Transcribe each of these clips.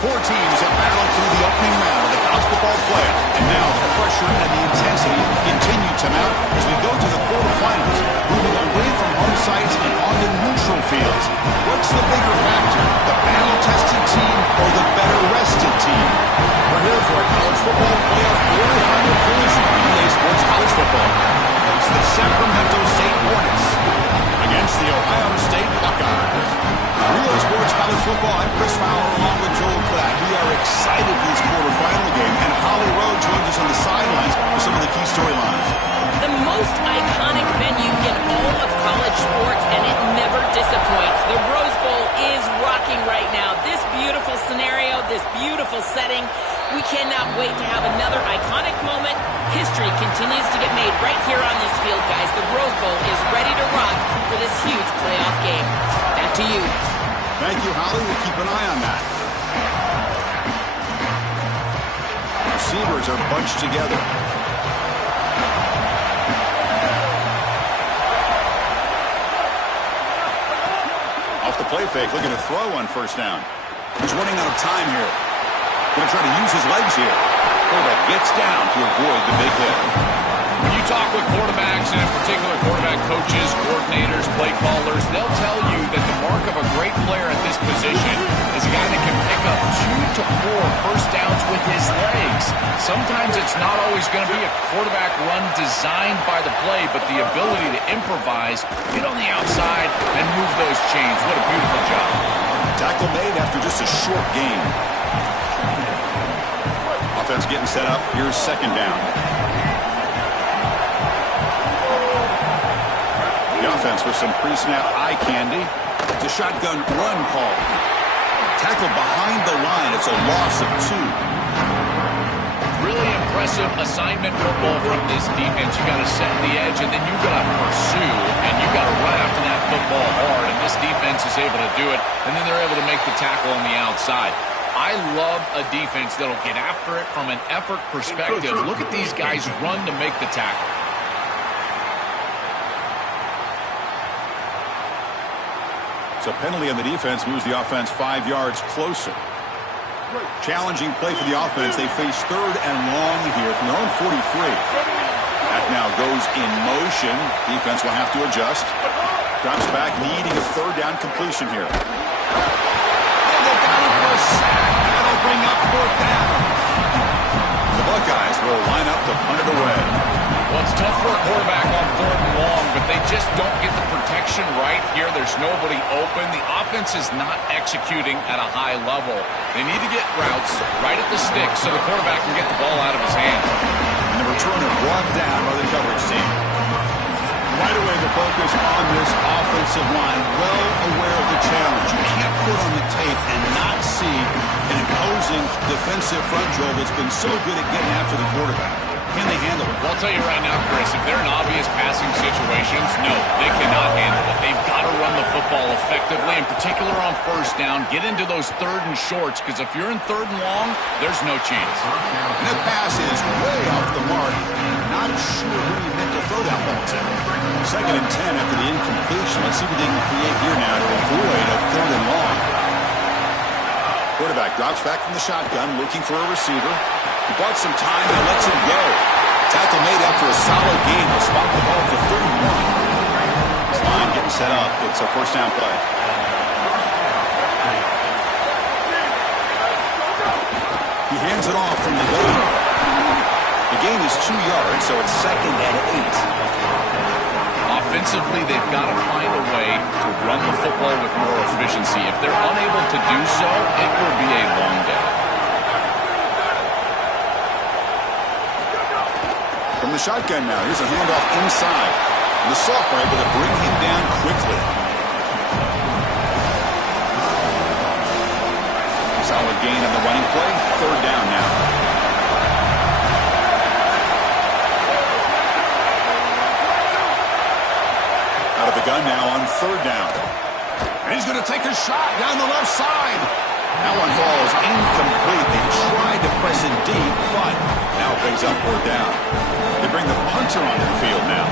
Four teams have battled through the opening round of the college football playoff, and now the pressure and the intensity continue to mount as we go to the quarterfinals, moving away from home sites and onto neutral fields. What's the bigger factor, the battle-tested team or the better-rested team? We're here for a college football playoff quarterfinal collision on EA Sports College Football. It's the Sacramento State Hornets against the Ohio State Buckeyes. EA Sports College Football, I'm Chris Fowler along with Joel Klatt. We are excited for this quarterfinal game, and Holly Rowe joins us on the sidelines for some of the key storylines. The most iconic venue in all of college sports, and it never disappoints. The Rose Bowl is rocking right now. This beautiful scenario, this beautiful setting. We cannot wait to have another iconic moment. History continues to get made right here on this field, guys. The Rose Bowl is ready to rock for this huge playoff game. Back to you. Thank you, Holly. We'll keep an eye on that. Receivers are bunched together. Off the play fake, looking to throw on first down. He's running out of time here. Going to try to use his legs here. Quarterback gets down to avoid the big hit. When you talk with quarterbacks, and in particular quarterback coaches, coordinators, play callers, they'll tell you that the mark of a great player at this position is a guy that can pick up 2 to 4 first downs with his legs. Sometimes it's not always going to be a quarterback run designed by the play, but the ability to improvise, get on the outside, and move those chains. What a beautiful job. Tackle made after just a short gain. Offense getting set up. Here's second down. The offense with some pre-snap eye candy. It's a shotgun run call. Tackled behind the line. It's a loss of 2. Really impressive assignment football from this defense. You got to set the edge, and then you got to pursue, and you got to run after that football hard. And this defense is able to do it, and then they're able to make the tackle on the outside. I love a defense that'll get after it from an effort perspective. Look at these guys run to make the tackle. So penalty on the defense moves the offense 5 yards closer. Challenging play for the offense. They face third and long here from their own 43. That now goes in motion. Defense will have to adjust. Drops back, needing a third down completion here. That'll bring up fourth down. The Buckeyes will line up to punt it away. Well, it's tough for a quarterback on third and long, but they just don't get the protection right here. There's nobody open. The offense is not executing at a high level. They need to get routes right at the stick so the quarterback can get the ball out of his hands. And the returner brought down by the coverage team. Right away, the focus on this offensive line, well aware of the challenge. You can't put on the tape and not see an imposing defensive front drill that's been so good at getting after the quarterback. Can they handle it? Well, I'll tell you right now, Chris, if they're in obvious passing situations, no, they cannot handle it. They've got to run the football effectively, in particular on first down. Get into those third and shorts, because if you're in third and long, there's no chance. And that pass is way off the mark. Not sure who he meant to throw that ball to. Second and 10 after the incompletion. Let's see what they can create here now to avoid a third and long. Quarterback drops back from the shotgun, looking for a receiver. He bought some time and lets him go. Tackle made after a solid gain. They'll spot the ball for 31. This line getting set up. It's a first down play. He hands it off from the gun. The gain is 2 yards, so it's second and 8. Offensively, they've got to find a way to run the football with more efficiency. If they're unable to do so, it will be a long day. From the shotgun now, here's a handoff inside. And the Sophomore able to bring him down quickly. Solid gain on the running play. Third down now. Out of the gun now on third down. And he's going to take a shot down the left side. That one falls incomplete. They tried to press it deep, but now it brings up fourth down. They bring the punter on the field now.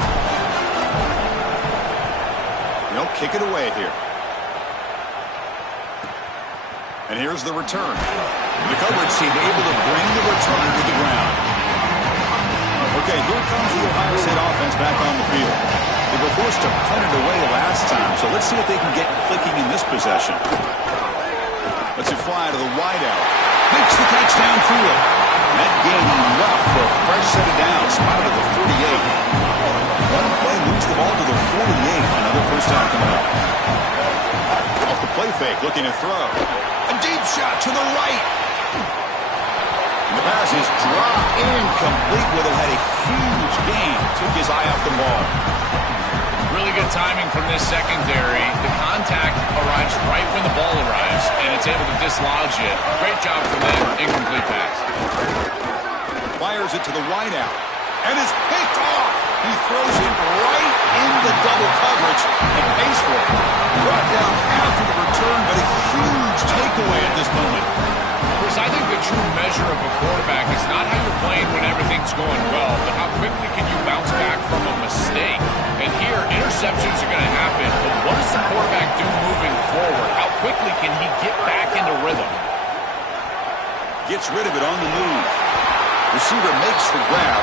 They'll kick it away here. And here's the return. The coverage team able to bring the returner to the ground. Okay, here comes the Ohio State offense back on the field. They were forced to punt it away last time, so let's see if they can get clicking in this possession. Lets it fly to the wideout. Makes the catch downfield. That gain enough for a fresh set of downs. Spotted at the 48. One play moves the ball to the 48. Another first down coming up. Off the play fake, looking to throw. A deep shot to the right. And the pass is dropped incomplete. Whether had a huge gain. Took his eye off the ball. Really good timing from this secondary. The contact arrives right when the ball arrives, and it's able to dislodge it. Great job from them. Incomplete pass. Fires it to the wideout. And is picked off. He throws it right in the double coverage and pays for it. Brought down after the return, but a huge takeaway at this moment. Chris, I think the true measure of a quarterback is not how you're playing when everything's going well, but how quickly can you bounce back from a mistake. And here, interceptions are going to happen, but what does the quarterback do moving forward? How quickly can he get back into rhythm? Gets rid of it on the move. Receiver makes the grab.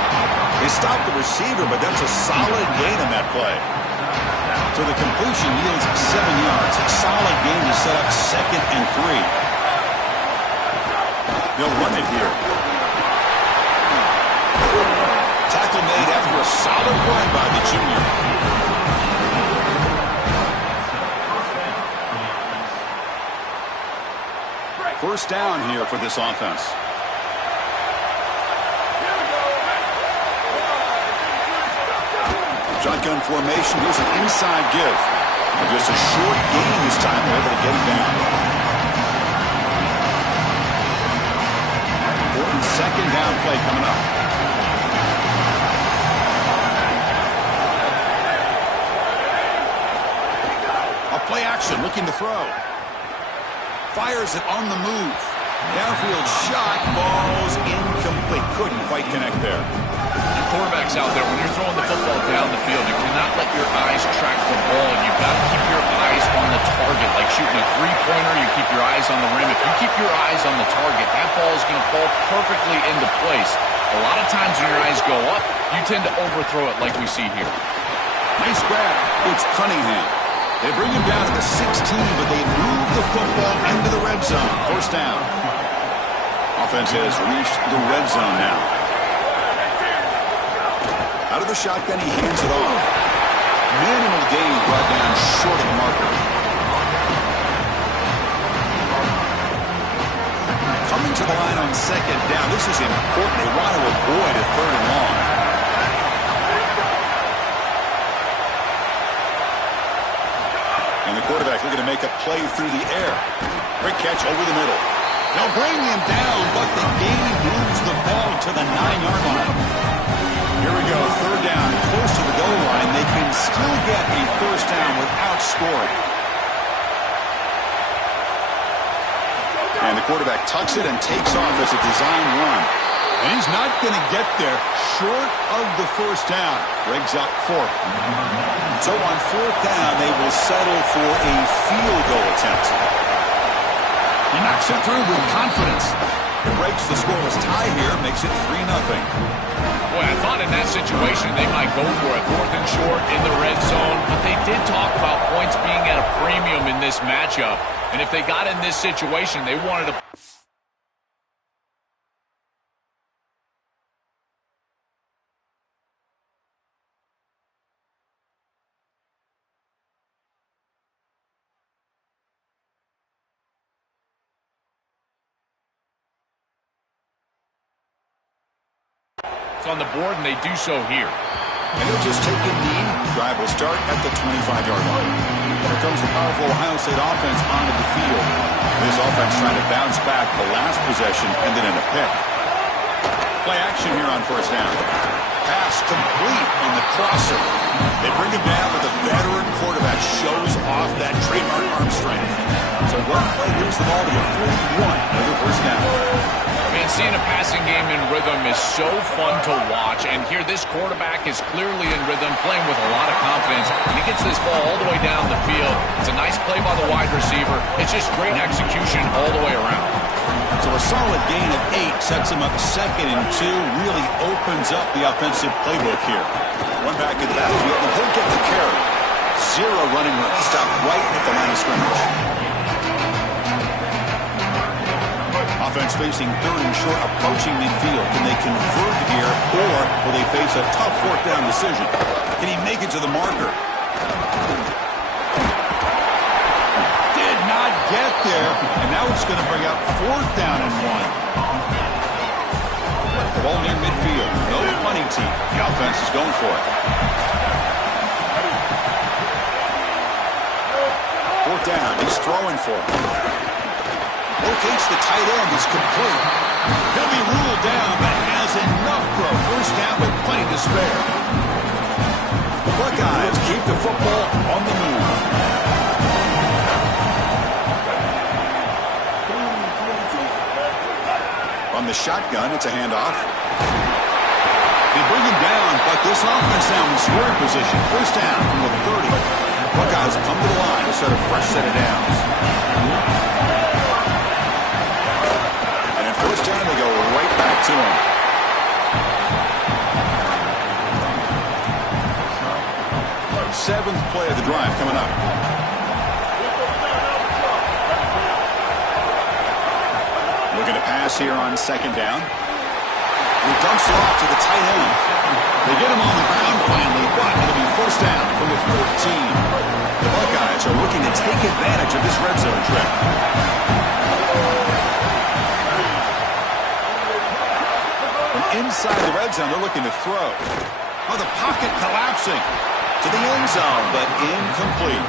They stop the receiver, but that's a solid gain on that play. So the completion yields 7 yards. A solid gain to set up 2nd and 3. They'll run it here. Tackle made after a solid run by the junior. First down here for this offense. Shotgun formation. Here's an inside give. And just a short gain this time. They're able to get it down. Second down play coming up. A play action looking to throw. Fires it on the move. Downfield shot falls incomplete. Couldn't quite connect there. Quarterbacks out there, when you're throwing the football down the field, you cannot let your eyes track the ball. You've got to keep your eyes on the target. Like shooting a three-pointer, you keep your eyes on the rim. If you keep your eyes on the target, that ball is going to fall perfectly into place. A lot of times when your eyes go up, you tend to overthrow it like we see here. Nice grab. It's Cunningham. They bring him down to the 16, but they move the football into the red zone. First down. Offense has reached the red zone now. Out of the shotgun, he hands it off. Minimal gain brought down short of the marker. Coming to the line on second down. This is important. They want to avoid a 3rd and long. And the quarterback looking to make a play through the air. Great catch over the middle. They'll bring him down, but the gain moves the ball to the 9-yard line. Here we go, 3rd down, close to the goal line. They can still get a first down without scoring. And the quarterback tucks it and takes off as a design run. And he's not going to get there short of the first down. Briggs up 4th. So on 4th down, they will settle for a field goal attempt. He knocks it through with confidence. It breaks the scoreless tie here, makes it 3-0. Boy, I thought in that situation they might go for it. 4th and short in the red zone. But they did talk about points being at a premium in this matchup. And if they got in this situation, they wanted to... on the board, and they do so here. And they'll just take a knee. Drive will start at the 25-yard line. Here comes the powerful Ohio State offense onto the field. This offense trying to bounce back. The last possession ended in a pick. Play action here on first down. Pass complete on the crosser. They bring him down, but the veteran quarterback shows off that trademark arm strength. So one play moves the ball to the 41. Another first down. Man, seeing a passing game in rhythm is so fun to watch, and here this quarterback is clearly in rhythm, playing with a lot of confidence, and he gets this ball all the way down the field. It's a nice play by the wide receiver. It's just great execution all the way around. So a solid gain of 8 sets him up 2nd and 2, really opens up the offensive playbook here. One back in the backfield, and he'll get the carry. 0 running room. Stop right at the line of scrimmage. Offense facing 3rd and short, approaching midfield. Can they convert here, or will they face a tough 4th down decision? Can he make it to the marker? Did not get there, and now it's going to bring up 4th down and 1. Ball near midfield. No punting team. The offense is going for it. 4th down. He's throwing for it. Locates the tight end. Is complete. He'll be ruled down, but has enough growth. 1st down with plenty to spare. The Buckeyes keep the football on the move. On the shotgun, it's a handoff. They bring him down, but this offense now in scoring position. 1st down from the 30. Buckeyes come to the line to set a fresh set of downs. And in 1st down, they go right back to him. Seventh play of the drive coming up. Looking to pass here on 2nd down. He dumps it off to the tight end. They get him on the ground finally, but it'll be 1st down from the 14. The Buckeyes are looking to take advantage of this red zone trip. From inside the red zone, they're looking to throw. Oh, the pocket collapsing to the end zone, but incomplete.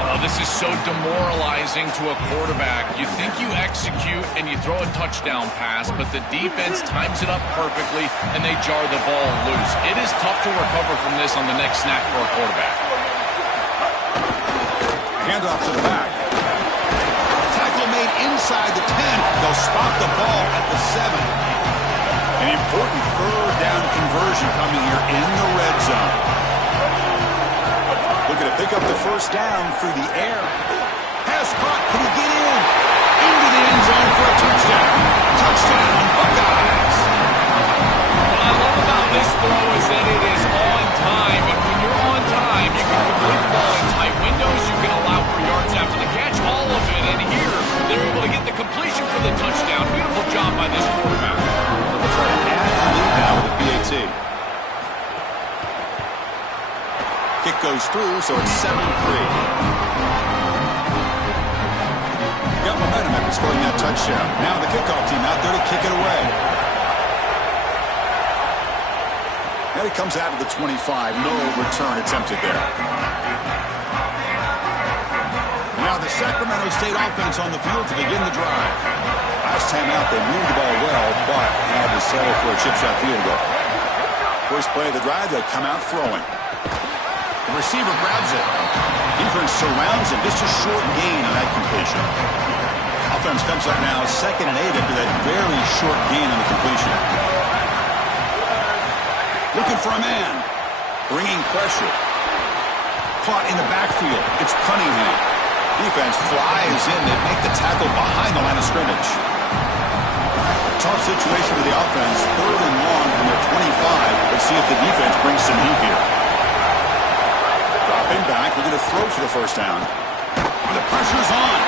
Oh, this is so demoralizing to a quarterback. You think you execute and you throw a touchdown pass, but the defense times it up perfectly and they jar the ball loose. It is tough to recover from this on the next snap for a quarterback. Handoff to the back. Tackle made inside the 10. They'll spot the ball at the 7. An important 3rd down conversion coming here in the red zone. Looking to pick up the 1st down through the air. Pass caught. Can he get in? Into the end zone for a touchdown. Touchdown, Buckeyes. What I love about this throw is that it is on time. And when you're on time, you can complete the ball in tight windows. You can allow for yards after the catch, all of it. And here, they're able to get the completion for the touchdown. Beautiful job by this quarterback. Let's try to add the lead now with the PAT. Kick goes through, so it's 7-3. Got momentum after scoring that touchdown. Now the kickoff team out there to kick it away. And it comes out of the 25. No return attempted there. Now the Sacramento State offense on the field to begin the drive. Last time out, they moved the ball well, but had to settle for a chip shot field goal. First play of the drive, they come out throwing. The receiver grabs it. Defense surrounds him. Just a short gain on that completion. Offense comes up now 2nd and 8 after that very short gain on the completion. Looking for a man. Bringing pressure. Caught in the backfield. It's Cunningham. Defense flies in to make the tackle behind the line of scrimmage. Tough situation for the offense. 3rd and long from their 25. Let's see if the defense brings some heat here. Dropping back, looking to throw for the 1st down. And the pressure's on.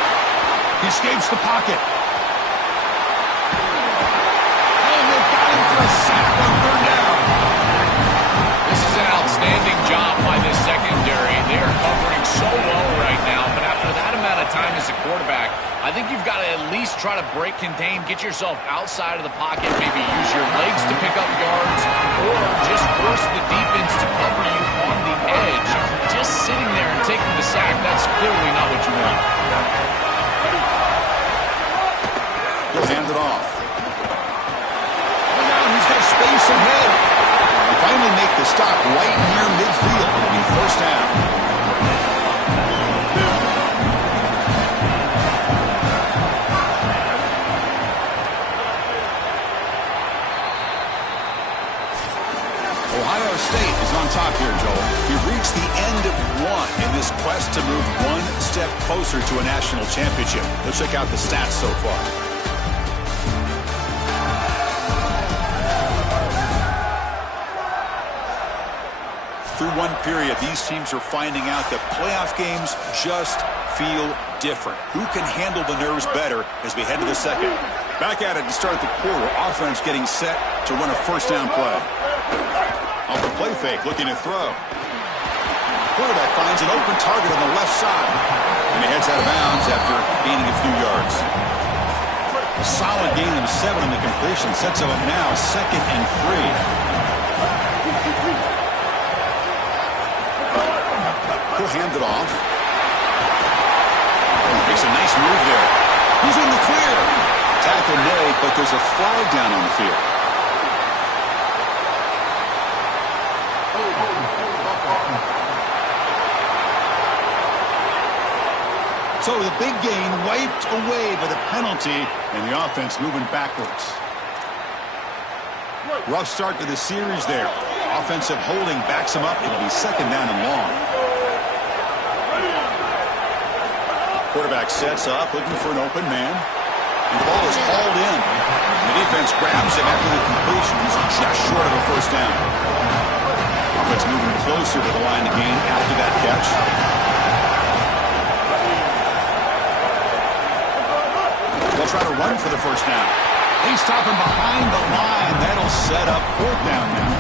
He escapes the pocket. And they've got him for a sack on 3rd down. This is an outstanding job by this secondary. They are covering so well right now, but after that amount of time as a quarterback, I think you've got to at least try to break contain, get yourself outside of the pocket, maybe use your legs to pick up yards, or just force the defense to cover you on the edge. Just sitting there and taking the sack, that's clearly not what you want. He'll hand it off. Now he's got space ahead. They finally make the stop right near midfield. It'll be 1st down. on top here, Joel. We've reached the end of one in this quest to move one step closer to a national championship. Let's check out the stats so far. Through one period, these teams are finding out that playoff games just feel different. Who can handle the nerves better as we head to the second? Back at it to start the quarter. Offense getting set to run a first down play. Off the play fake, looking to throw. Quarterback finds an open target on the left side. And he heads out of bounds after gaining a few yards. A solid gain of 7 on the completion. Sets him up now, 2nd and 3. He'll hand it off. Makes a nice move there. He's in the clear. Tackle made, but there's a flag down on the field. So the big gain wiped away by the penalty, and the offense moving backwards. Rough start to the series there. Offensive holding backs him up. It'll be 2nd down and long. Quarterback sets up, looking for an open man. And the ball is hauled in. The defense grabs him after the completion. He's just short of a first down. Offense moving closer to the line of game after that catch. They'll try to run for the first down. They stop him behind the line. That'll set up 4th down now.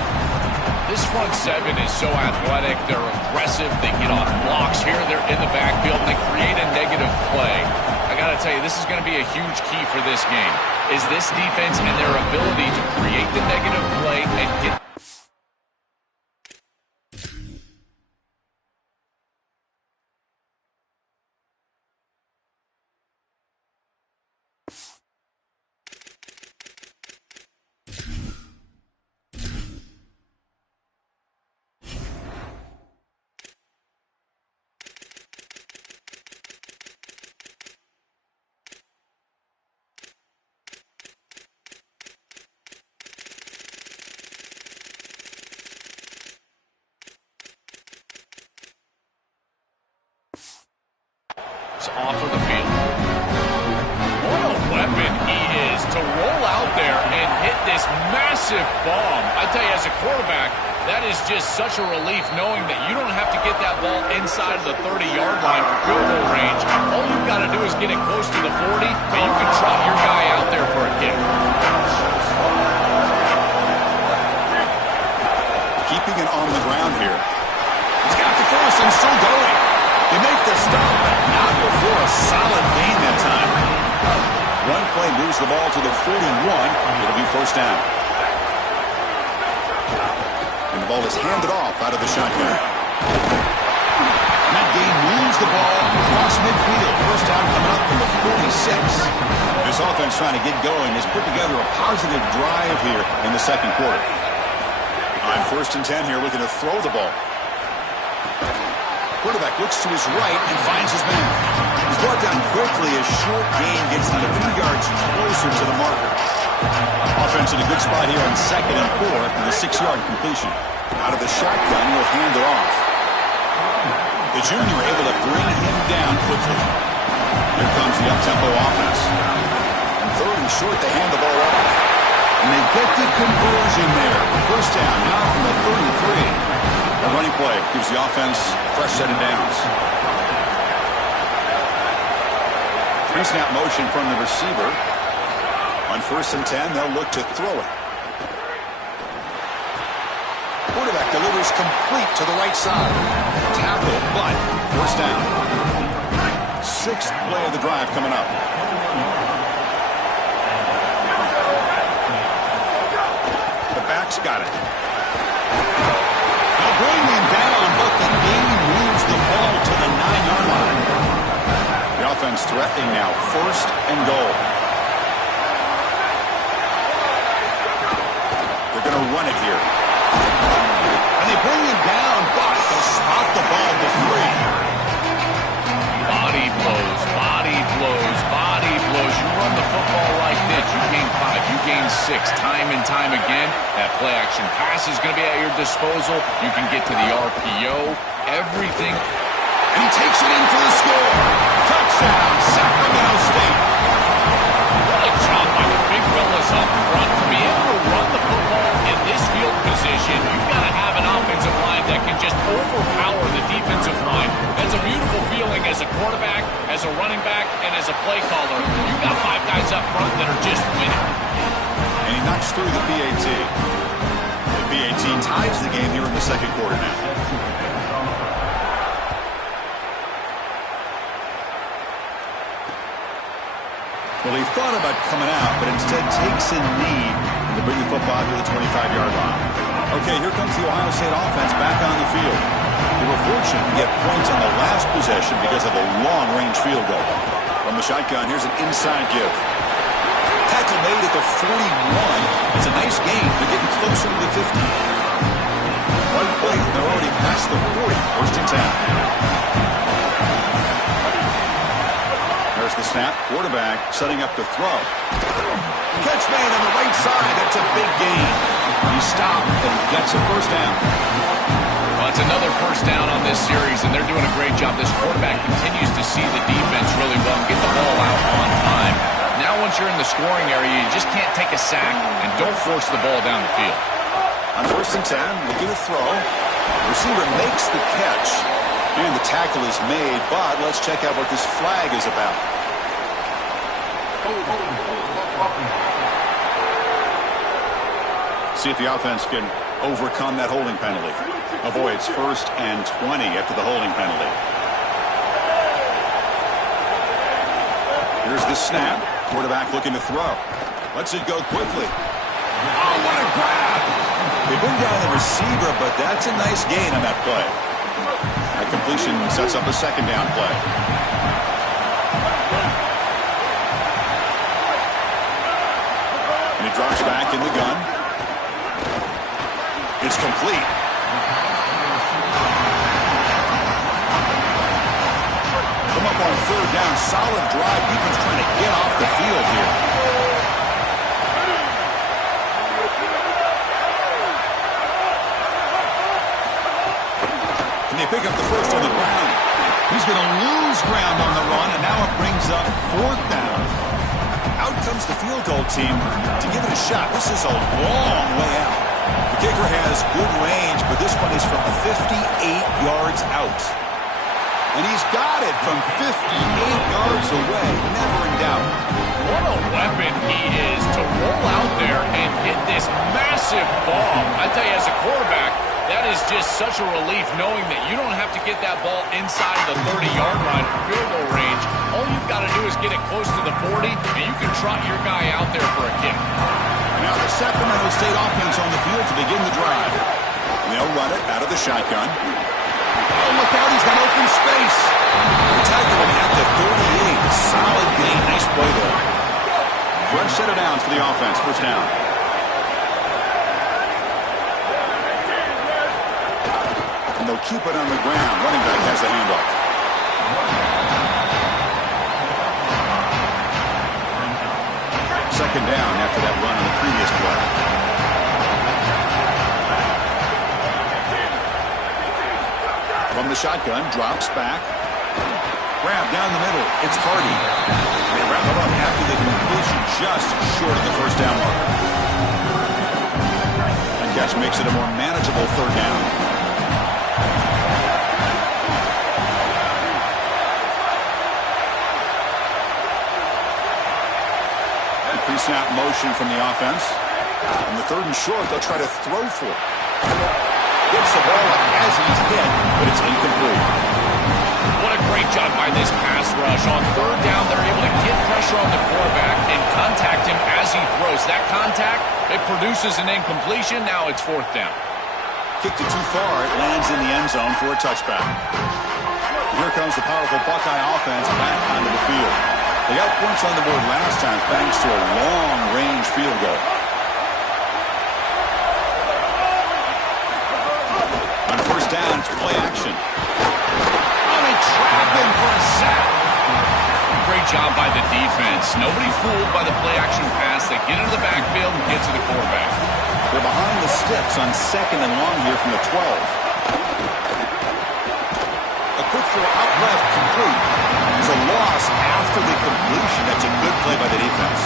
This front 7 is so athletic. They're aggressive. They get on blocks here. They're in the backfield. They create a negative play. I got to tell you, this is going to be a huge key for this game, is this defense and their ability to create the negative play and get... off of the field. What a weapon he is to roll out there and hit this massive bomb. I tell you, as a quarterback, that is just such a relief knowing that you don't have to get that ball inside of the 30-yard line for field goal range. All you've got to do is get it close to the 40, and you can trot your guy out there for a kick. Keeping it on the ground here. He's got the force and still going. They make the stop, but not before a solid gain that time. One play moves the ball to the 41. It'll be first down. And the ball is handed off out of the shotgun. That gain moves the ball across midfield. First down coming up from the 46. This offense trying to get going has put together a positive drive here in the second quarter. On 1st and 10 here, looking to throw the ball. Quarterback looks to his right and finds his man. He's brought down quickly as short gain gets him a few yards closer to the marker. Offense in a good spot here on 2nd and 4 with a 6-yard completion. Out of the shotgun, he'll hand it off. The junior able to bring him down quickly. Here comes the up-tempo offense. And 3rd and short, they hand the ball off. And they get the conversion there. First down now from the 33. A running play gives the offense a fresh set of downs. 3-snap motion from the receiver. On 1st and 10, they'll look to throw it. Quarterback delivers complete to the right side. Tackle, but first down. 6th play of the drive coming up. The back's got it. They'll bring him down, but the gain moves the ball to the 9-yard line. The offense threatening now, 1st and goal. They're going to run it here. And they bring him down, but they'll spot the ball to 3. Body blows, body blows, body blows. You run the football like this, you gain 5, you gain gain 6 time and time again. That play action pass is going to be at your disposal. You can get to the RPO, everything. And he takes it in for the score. Touchdown, Sacramento State. Good job by the big fellas up front. To be able to run the football in this field position, you've got to have an offensive line that can just overpower the defensive line. That's a beautiful feeling as a quarterback, as a running back, and as a play caller. You've got 5 guys up front that are just winning. And he knocks through the PAT. The PAT ties the game here in the second quarter now. Well, he thought about coming out, but instead takes a knee and to bring the football to the 25-yard line. Okay, here comes the Ohio State offense back on the field. They were fortunate to get points on the last possession because of a long-range field goal. From the shotgun, here's an inside give. Tackle made at the 41. It's a nice gain. They're getting closer to the 50. One play, they're already past the 40. First and 10. There's the snap. Quarterback setting up to throw. Catch made on the right side. That's a big gain. He stopped and gets a first down. Well, it's another first down on this series, and they're doing a great job. This quarterback continues to see the defense really well and get the ball out on time. Now once you're in the scoring area, you just can't take a sack and don't force the ball down the field. On first and 10, looking to throw. Receiver makes the catch. And the tackle is made, but let's check out what this flag is about. See if the offense can overcome that holding penalty. Avoids first and 20 after the holding penalty. Here's the snap. Quarterback looking to throw. Lets it go quickly. Oh, what a grab! They bring down the receiver, but that's a nice gain on that play. That completion sets up a second down play. And he drops back in the gun. It's complete. Come up on third down. Solid drive. Defense trying to get off the field here. Can they pick up the first on the ground? He's going to lose ground on the run, and now it brings up fourth down. Out comes the field goal team to give it a shot. This is a long way out. The kicker has good range, but this one is from 58 yards out. And he's got it from 58 yards away. Never in doubt. What a weapon he is to roll out there and hit this massive bomb. I tell you, as a quarterback, that is just such a relief knowing that you don't have to get that ball inside the 30-yard line for field goal range. All you've got to do is get it close to the 40, and you can trot your guy out there for a kick. Now the Sacramento State offense on the field to begin the drive. And they'll run it out of the shotgun. Oh, look out, he's got open space. Tackle him at the 38. Solid gain. Nice play there. Fresh set of downs for the offense. First down. And they'll keep it on the ground. Running back has the handoff. Second down after that run on the previous play. From the shotgun, drops back. Grab down the middle. It's Hardy. They wrap it up after the completion just short of the first down mark. That catch makes it a more manageable third down. Pre-snap motion from the offense. On the third and short, they'll try to throw for it. Gets the ball up as he's hit, but it's incomplete. What a great job by this pass rush. On third down, they're able to get pressure on the quarterback and contact him as he throws. That contact, it produces an incompletion. Now it's fourth down. Kicked it too far. It lands in the end zone for a touchback. Here comes the powerful Buckeye offense back onto the field. They got points on the board last time thanks to a long-range field goal. On first down, it's play action. Oh, they trap him for a sack. Great job by the defense. Nobody fooled by the play action pass. They get into the backfield, to the quarterback. They're behind the sticks on 2nd and long here from the 12. A quick throw out left, complete. There's a loss after the completion. That's a good play by the defense.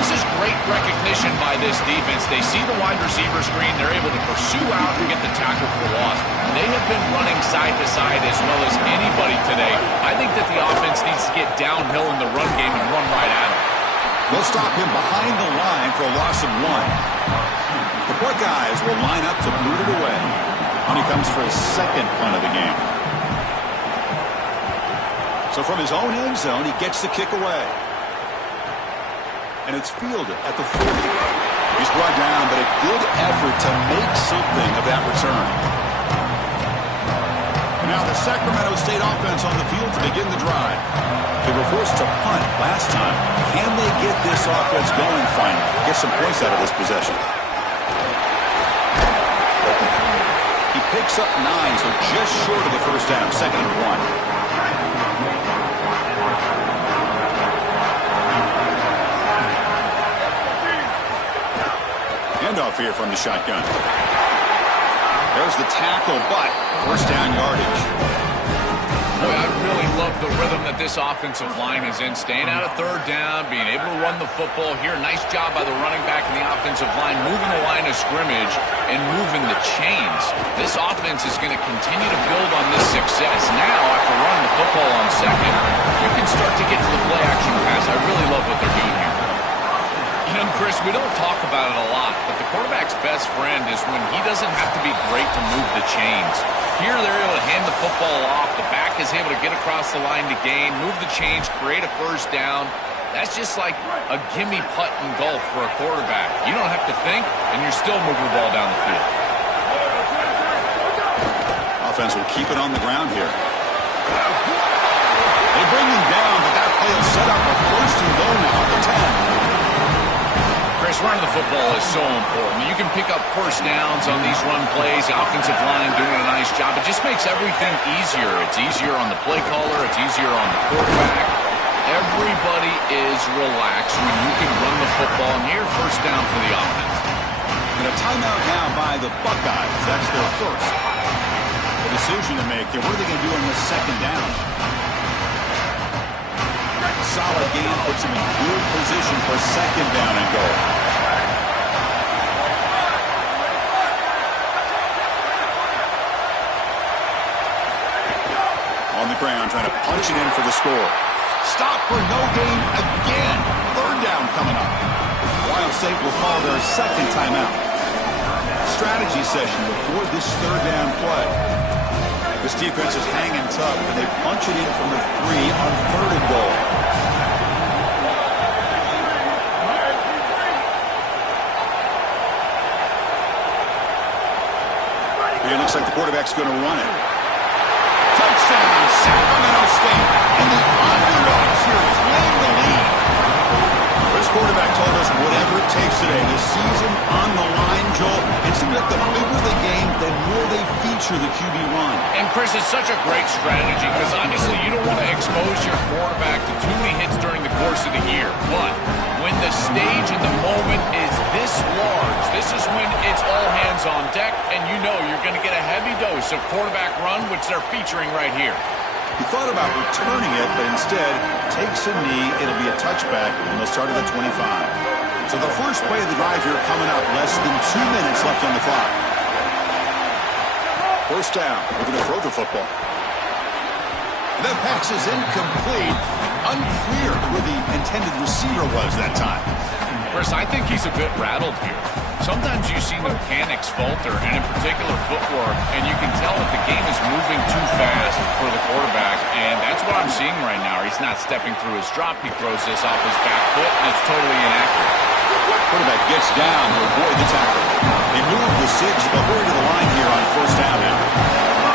This is great recognition by this defense. They see the wide receiver screen. They're able to pursue out and get the tackle for loss. They have been running side to side as well as anybody today. I think that the offense needs to get downhill in the run game and run right at him. They'll stop him behind the line for a loss of 1. The Buckeyes will line up to boot it away. And he comes for his 2nd punt of the game. So from his own end zone, he gets the kick away. And it's fielded at the 40. He's brought down, but a good effort to make something of that return. Now the Sacramento State offense on the field to begin the drive. They were forced to punt last time. Can they get this offense going finally? Get some points out of this possession. He picks up 9, so just short of the first down. 2nd and 1. Handoff here from the shotgun. There's the tackle, but first down yardage. Boy, I really love the rhythm that this offensive line is in. Staying out of 3rd down, being able to run the football here. Nice job by the running back and the offensive line, moving the line of scrimmage and moving the chains. This offense is going to continue to build on this success. Now, after running the football on 2nd, you can start to get to the play-action pass. I really love what they're doing here. You know, Chris, we don't talk about it a lot, but the quarterback's best friend is when he doesn't have to be great to move the chains. Here they're able to hand the football off. The back is able to get across the line to gain, move the chains, create a first down. That's just like a gimme putt in golf for a quarterback. You don't have to think, and you're still moving the ball down the field. Offense will keep it on the ground here. They bring him down, but that play will set up a 1st and goal now at the 10. Chris, running the football is so important. You can pick up first downs on these run plays. The offensive line doing a nice job. It just makes everything easier. It's easier on the play caller. It's easier on the quarterback. Everybody is relaxed when you can run the football. And here, first down for the offense. And a timeout now by the Buckeyes. That's their first. A decision to make. What are they going to do on this 2nd down? Solid game puts him in good position for 2nd down and goal. On the ground, trying to punch it in for the score. Stop for no gain again. 3rd down coming up. Ohio State will call their 2nd timeout. Strategy session before this 3rd down play. This defense is hanging tough, and they punch it in from the 3 on 3rd and goal. It looks like the quarterback's going to run it. Touchdown, Sacramento State. And the underdogs here claim the lead. This quarterback told us whatever it takes today. The season on the line, Joel. It seems like the bigger the game, the more they feature the QB run. And, Chris, it's such a great strategy because, obviously, you don't want to expose your quarterback to too many hits during the course of the year. But when the stage and the moment is this large, this is when it's all hands on deck, and you know you're going to get a heavy dose of quarterback run, which they're featuring right here. He thought about returning it, but instead takes a knee. It'll be a touchback, and they'll start at the 25. So the first play of the drive here coming up, less than 2 minutes left on the clock. First down. We're going to throw the football. The pass is incomplete. Unclear where the intended receiver was that time. Chris, I think he's a bit rattled here. Sometimes you see the mechanics falter, and in particular footwork, and you can tell that the game is moving too fast for the quarterback, and that's what I'm seeing right now. He's not stepping through his drop. He throws this off his back foot, and it's totally inaccurate. Quarterback gets down to avoid the tackle. They move the 6, but we're to the line here on first down now.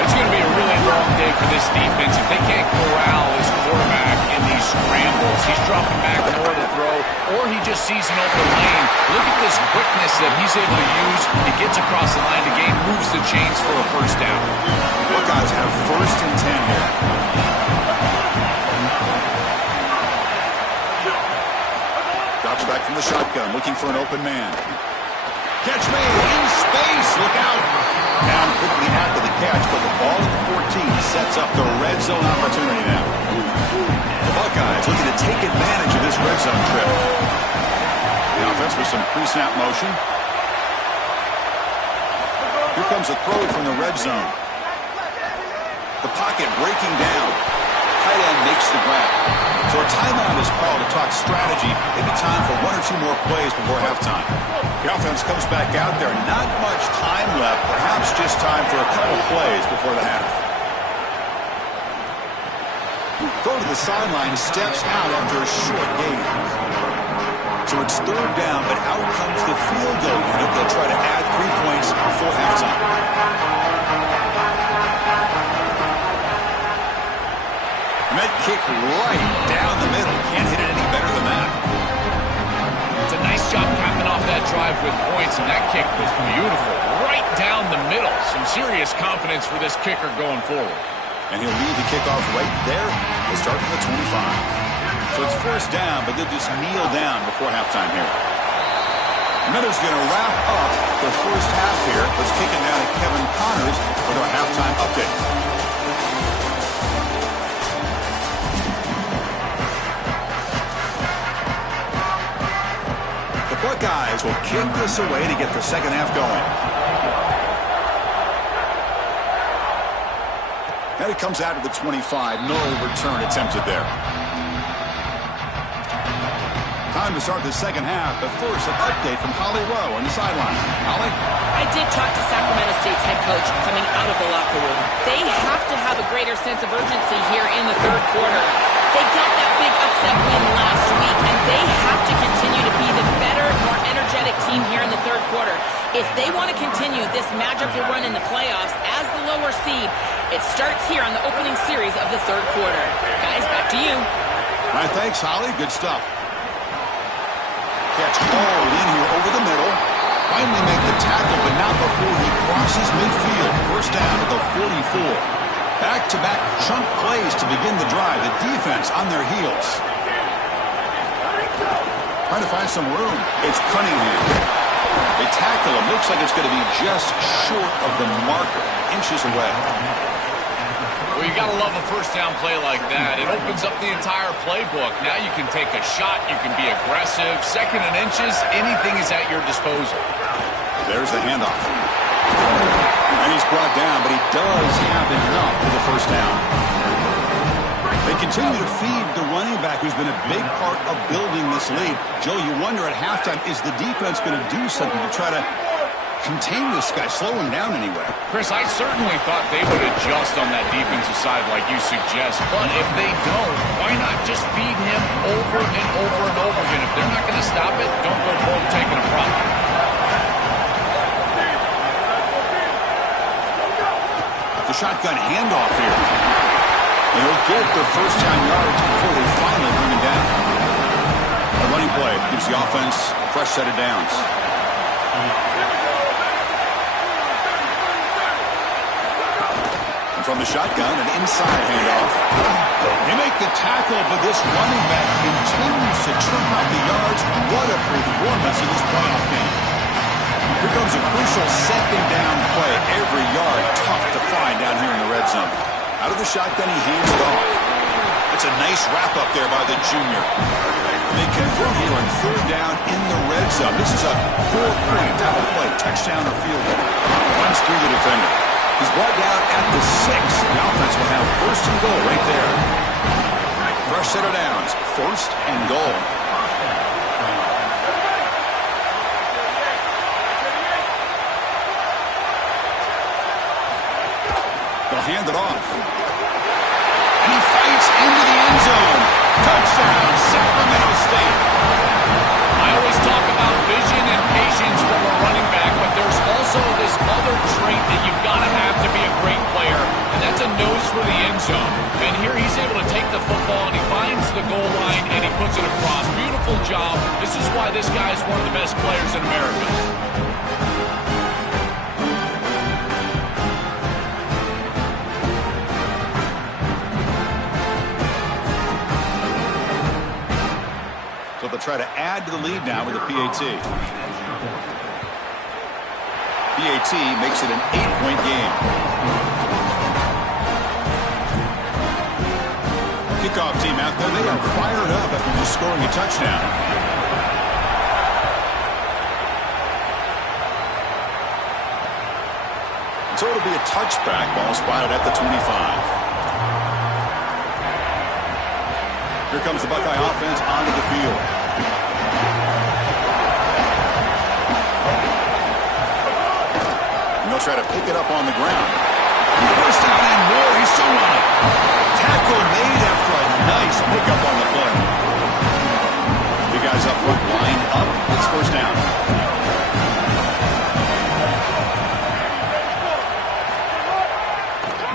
It's going to be a really long day for this defense. If they can't corral this quarterback in these scrambles, he's dropping back more to throw, or he just sees an open lane. Look at this quickness that he's able to use. He gets across the line to gain, moves the chains for a first down. Buckeyes have first and 10 here. Drops back from the shotgun, looking for an open man. Catch made in space. Look out. Down quickly after the catch, but the ball at the 14 sets up the red zone opportunity now. The Buckeyes looking to take advantage of this red zone trip. The offense with some pre-snap motion. Here comes a throw from the red zone. The pocket breaking down. Tight end makes the grab. So a timeout is called to talk strategy. Maybe time for one or two more plays before halftime. The offense comes back out there. Not much time left. Perhaps just time for a couple plays before the half. Throw to the sideline, steps out after a short gain. So it's third down, but out comes the field goal unit. They'll try to add 3 points before halftime. Met kick right down the middle. Can't hit it any better than that. It's a nice job capping off that drive with points, and that kick was beautiful. Right down the middle. Some serious confidence for this kicker going forward. And he'll lead the kickoff right there. We'll start from the 25. So it's first down, but they'll just kneel down before halftime here. Miller's going to wrap up the first half here. Let's kick it down to Kevin Connors with our halftime update. The Buckeyes will kick this away to get the second half going. And it comes out of the 25. No return attempted there. Time to start the second half, but first an update from Holly Rowe on the sideline. Holly? I did talk to Sacramento State's head coach coming out of the locker room. They have to have a greater sense of urgency here in the third quarter. They got that big upset win last week, and they have to continue to be the better, more energetic team here in the third quarter. If they want to continue this magical run in the playoffs as the lower seed, it starts here on the opening series of the third quarter. Guys, back to you. All right, thanks, Holly. Good stuff. Catch hauled in here over the middle. Finally make the tackle, but not before he crosses midfield. First down at the 44. Back-to-back chunk plays to begin the drive. The defense on their heels. Trying to find some room. It's Cunningham. They tackle him. Looks like it's going to be just short of the marker. Inches away. Well, you got to love a first down play like that. It opens up the entire playbook. Now you can take a shot. You can be aggressive. Second and inches, anything is at your disposal. There's the handoff. And he's brought down, but he does have enough for the first down. They continue to feed the running back, who's been a big part of building this lead. Joe, you wonder at halftime, is the defense going to do something to try to contain this guy, slow him down anyway? Chris, I certainly thought they would adjust on that defensive side like you suggest, but if they don't, why not just feed him over and over and over again? If they're not going to stop it, don't go broke taking a profit. The shotgun handoff here. And he'll get the first down yards before they finally bring him down. A running play gives the offense a fresh set of downs. From the shotgun, an inside handoff. They make the tackle, but this running back continues to trim out the yards. What a performance in this playoff game. Here comes a crucial second down play. Every yard tough to find down here in the red zone. Out of the shotgun, he hands it off. It's a nice wrap-up there by the junior. They convert here on third down in the red zone. This is a 4-point type of play, touchdown or field goal. Runs through the defender. He's brought down at the 6. The offense will have first and goal right there. Fresh set of downs. First and goal. They'll hand it off. And he fights into the end zone. Touchdown, Sacramento State. I always talk about vision and patience from a running back, but there's also this other trait that you've got to have to be a great player, and that's a nose for the end zone. And here he's able to take the football, and he finds the goal line, and he puts it across. Beautiful job. This is why this guy is one of the best players in America. So They'll try to add to the lead now with a PAT. PAT makes it an 8-point game. Kickoff team out there, they are fired up after just scoring a touchdown. So it'll be a touchback, ball spotted at the 25. Here comes the Buckeye offense onto the field. And they'll try to pick it up on the ground. First down and more, he's still on it. Tackle made after a nice pickup on the play. The guys up front line up, it's first down.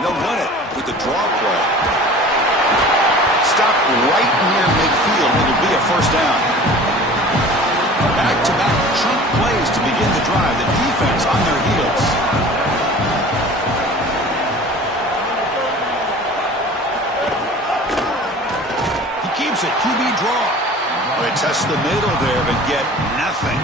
They'll run it with the draw play. Stop right near midfield. It'll be a first down. Back-to-back chunk plays to begin the drive. The defense on their heels. He keeps it. QB draw. They test the middle there, but get nothing.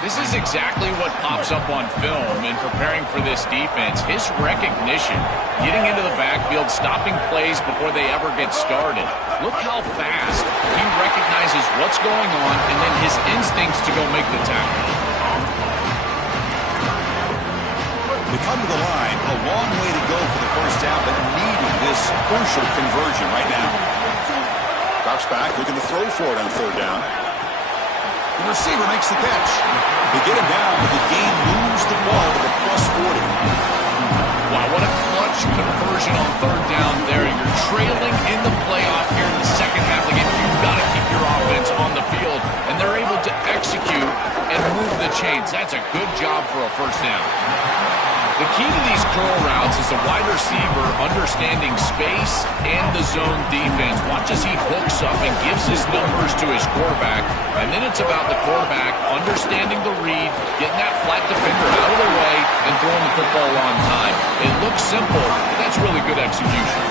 This is exactly what pops up on film in preparing for this defense. His recognition, getting into the backfield, stopping plays before they ever get started. Look how fast he recognizes what's going on and then his instincts to go make the tackle. They come to the line, a long way to go for the first down, but needing this crucial conversion right now. Drops back, looking to throw for it on third down. The receiver makes the catch. They get him down, but the game moves the ball to the +40. Wow, what a clutch conversion on third down there. You're trailing in the playoff here in the second half of the game. You've got to keep your offense on the field, and they're able to execute and move the chains. That's a good job for a first down. The key to these curl routes is the wide receiver understanding space and the zone defense. Watch as he hooks up and gives his numbers to his quarterback. And then it's about the quarterback understanding the read, getting that flat defender out of the way, and throwing the football on time. It looks simple, but that's really good execution.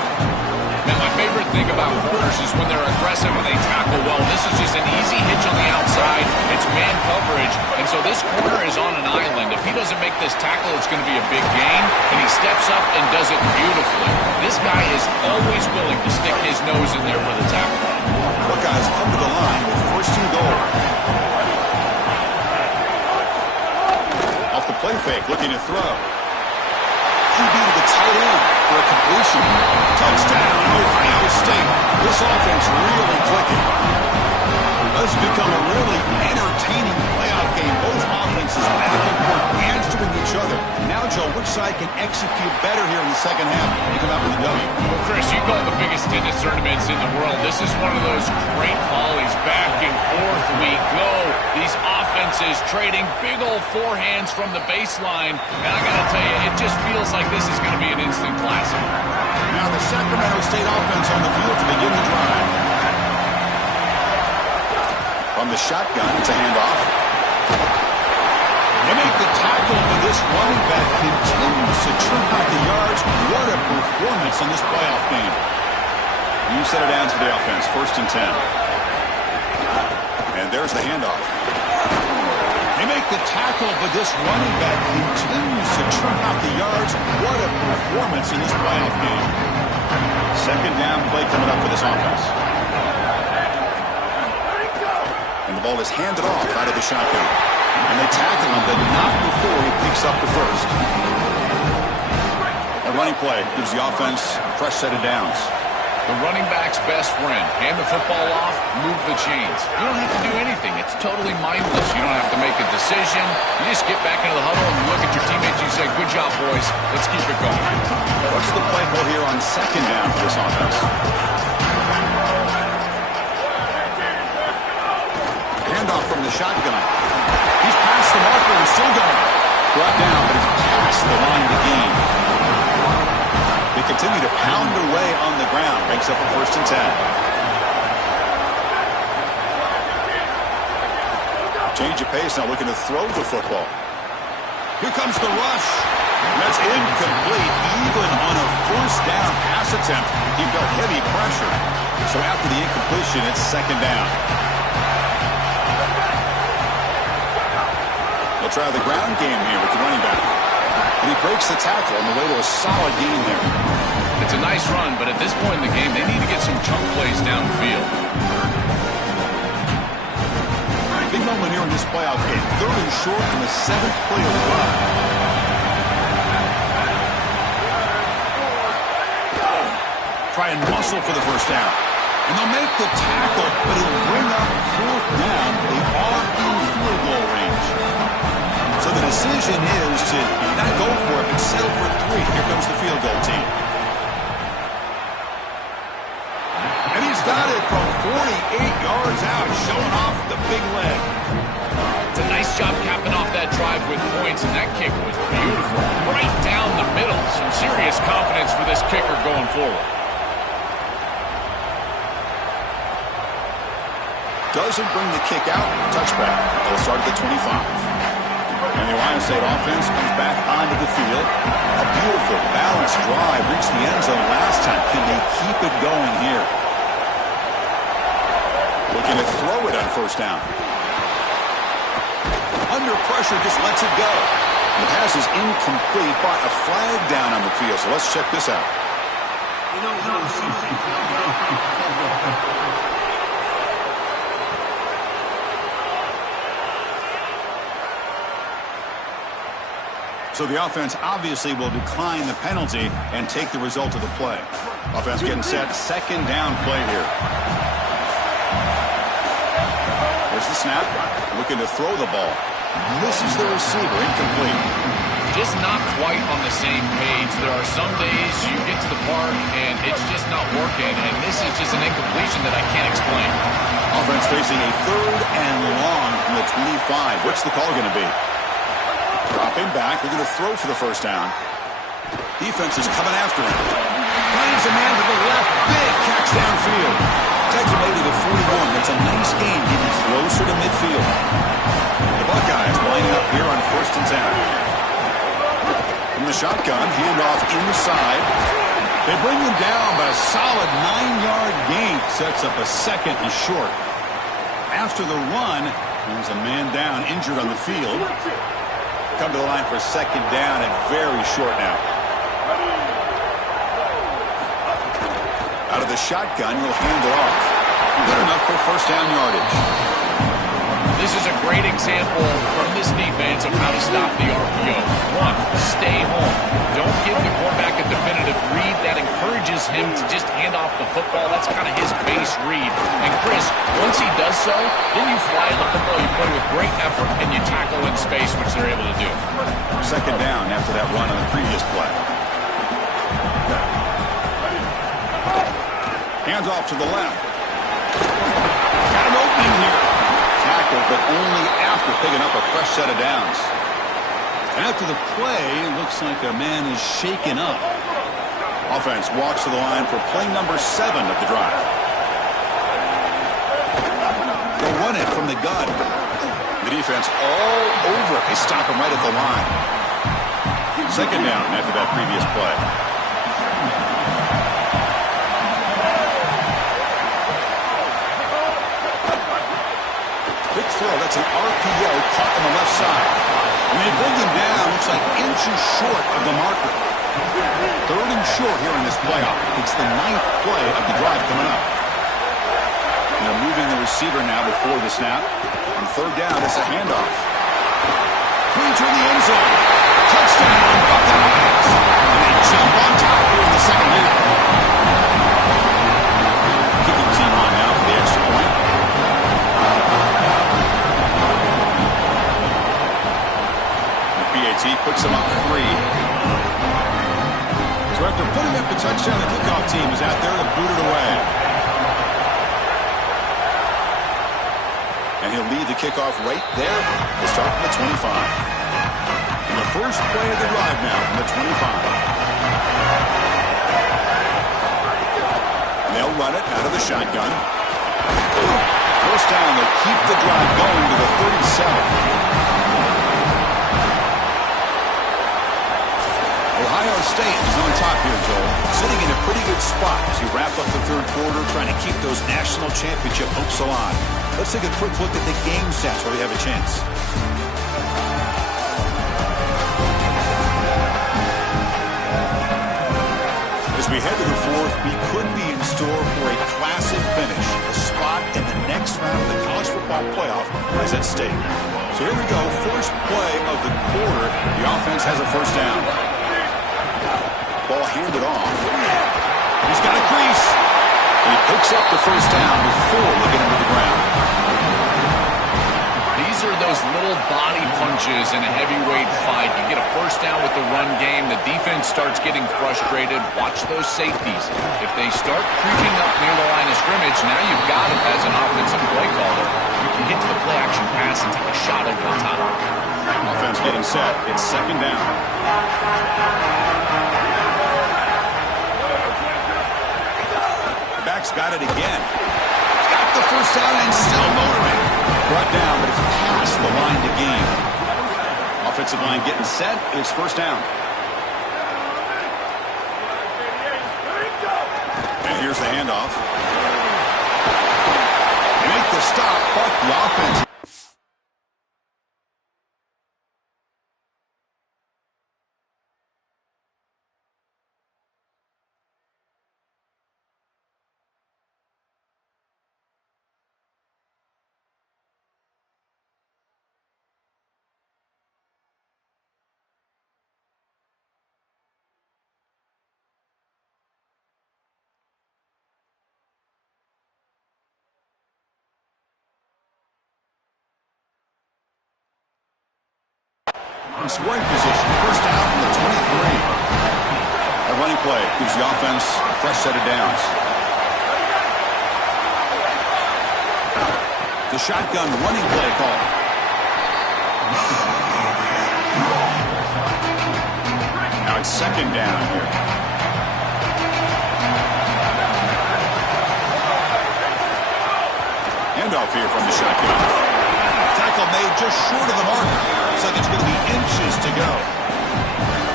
And my favorite thing about corners is when they're aggressive and they tackle well. This is just an easy hitch on the outside. It's man coverage. And so this corner is on an island. If he doesn't make this tackle, it's going to be a big gain. And he steps up and does it beautifully. This guy is always willing to stick his nose in there for the tackle. Buckeyes come to the line with first and goal. Off the play fake, looking to throw. QB to the tight end for a completion. Touchdown, Ohio State. This offense really clicking. This has become a really entertaining playoff game. Both offenses back and forth answering each other. Now, Joe, which side can execute better here in the second half and come out with a W? Well, Chris, you call the biggest tennis tournaments in the world. This is one of those great volleys. Back and forth we go. These offenses trading big old forehands from the baseline. And I got to tell you, it just feels like this is going to be an instant classic. Now the Sacramento State offense on the field to begin the drive. From the shotgun, it's a handoff. They make the tackle, but this running back continues to churn out the yards. What a performance in this playoff game. You set it down to the offense, 1st and 10. And there's the handoff. They make the tackle, but this running back continues to churn out the yards. What a performance in this playoff game. Second down play coming up for this offense. And the ball is handed off out of the shotgun. And they tackle him, but not before he picks up the first. A running play gives the offense a fresh set of downs. The running back's best friend. Hand the football off, move the chains. You don't have to do anything. It's totally mindless. You don't have to make a decision. You just get back into the huddle and you look at your teammates and you say, good job, boys. Let's keep it going. What's the play call here on second down for this offense? Handoff from the shotgun. He's past the marker and still going. Brought down, but he's past the line of the game. They continue to pound away on the ground. Breaks up a 1st and 10. Change of pace now, looking to throw the football. Here comes the rush. That's incomplete. Even on a 1st down pass attempt, he felt heavy pressure. So after the incompletion, it's 2nd down. They'll try the ground game here with the running back. And he breaks the tackle on the way to a solid gain there. It's a nice run, but at this point in the game, they need to get some chunk plays downfield. Big moment here in this playoff game. 3rd and short in the 7th play of the run. Try and muscle for the first down. And they'll make the tackle, but it'll bring up 4th down. They are in field goal range. So the decision is to not go for it, but settle for 3. Here comes the field goal team. And he's got it from 48 yards out, showing off the big leg. It's a nice job capping off that drive with points, and that kick was beautiful. Right down the middle. Some serious confidence for this kicker going forward. Doesn't bring the kick out. Touchback. They'll start at the 25. And the Ohio State offense comes back onto the field. A beautiful, balanced drive. Reached the end zone last time. Can they keep it going here? Looking to throw it on first down. Under pressure, just lets it go. The pass is incomplete, but a flag down on the field. So let's check this out. So the offense obviously will decline the penalty and take the result of the play. Offense getting set. 2nd down play here. There's the snap. Looking to throw the ball. Misses the receiver. Incomplete. Just not quite on the same page. There are some days you get to the park and it's just not working, and this is just an incompletion that I can't explain. Offense facing a 3rd and long from the 25. What's the call going to be? Dropping back. They're going to throw for the first down. Defense is coming after him. Finds a man to the left. Big catch downfield. Takes him to the 41. That's a nice gain, getting closer to midfield. The Buckeyes lining up here on 1st and 10. From the shotgun, handoff inside. They bring him down, but a solid 9-yard gain sets up a 2nd and short. After the run, there's a man down, injured on the field. Come to the line for 2nd down and very short now. Out of the shotgun, he'll hand it off. Good enough for first down yardage. This is a great example from this defense of how to stop the RPO. 1, stay home. Don't give the quarterback a definitive read. That encourages him to just hand off the football. That's kind of his base read. And Chris, once he does so, then you fly the football. You play with great effort, and you tackle in space, which they're able to do. 2nd down after that run on the previous play. Hands off to the left. Got an opening here. Tackled, but only after picking up a fresh set of downs. After the play, looks like a man is shaken up. Offense walks to the line for play number 7 of the drive. They'll run it from the gun. The defense all over it. They stop him right at the line. 2nd down after that previous play. Quick throw. That's an RPO caught on the left side. And they bring him down. Looks like inches short of the marker. 3rd and short here in this playoff. It's the 9th play of the drive coming up. And they're moving the receiver now before the snap. On 3rd down, it's a handoff. Clean to the end zone. Touchdown, Buckeyes. And they jump on top here in the 2nd half. Kicking team on now for the extra point. PAT puts them up 3. So after putting up the touchdown, the kickoff team is out there to boot it away. And he'll lead the kickoff right there. We'll start from the 25. And the first play of the drive now from the 25. And they'll run it out of the shotgun. First down, they'll keep the drive going to the 37. Ohio State is on top here, Joel. Sitting in a pretty good spot as you wrap up the 3rd quarter, trying to keep those national championship hopes alive. Let's take a quick look at the game stats where we have a chance. head to the fourth, we could be in store for a classic finish. A spot in the next round of the college football playoff is at stake. So here we go, first play of the quarter. The offense has a first down. Ball handed off. He's got a crease. And he picks up the first down with 4 to get him to the ground. These are those little body punches in a heavyweight fight. You get a first down with the run game. The defense starts getting frustrated. Watch those safeties. If they start creeping up near the line of scrimmage, now you've got it as an offensive play caller. You can get to the play action pass and take a shot over the top. Offense getting set. It's second down. Back's got it again. Got the first down and still motoring. Brought down, but it's past the line to gain. Offensive line getting set. It's first down. And here's the handoff. They make the stop, but the offense. In scoring position, first down from the 23. A running play gives the offense a fresh set of downs. The shotgun running play call. Now it's second down here. Handoff here from the shotgun. Tackle made just short of the mark. Looks like it's going to be inches to go.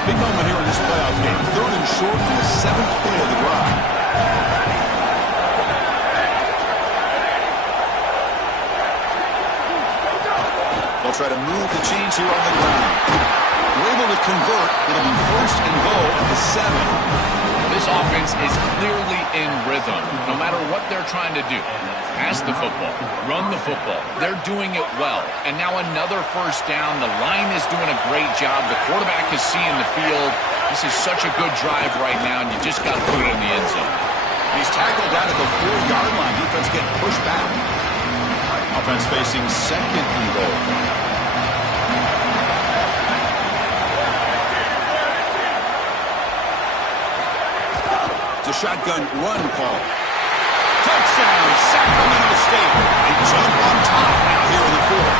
Big moment here in this playoff game. Third and short on the 7th play of the drive. They'll try to move the chains here on the ground. We're able to convert. It'll be first and goal at the 7. This offense is clearly in rhythm, no matter what they're trying to do. Pass the football, run the football. They're doing it well. And now another first down. The line is doing a great job. The quarterback is seeing the field. This is such a good drive right now, and you just got to put it in the end zone. He's tackled down at the 4-yard line. Defense getting pushed back. Offense facing second and goal. It's a shotgun run call. Touchdown, Sacramento State. They jump on top now here in the 4th.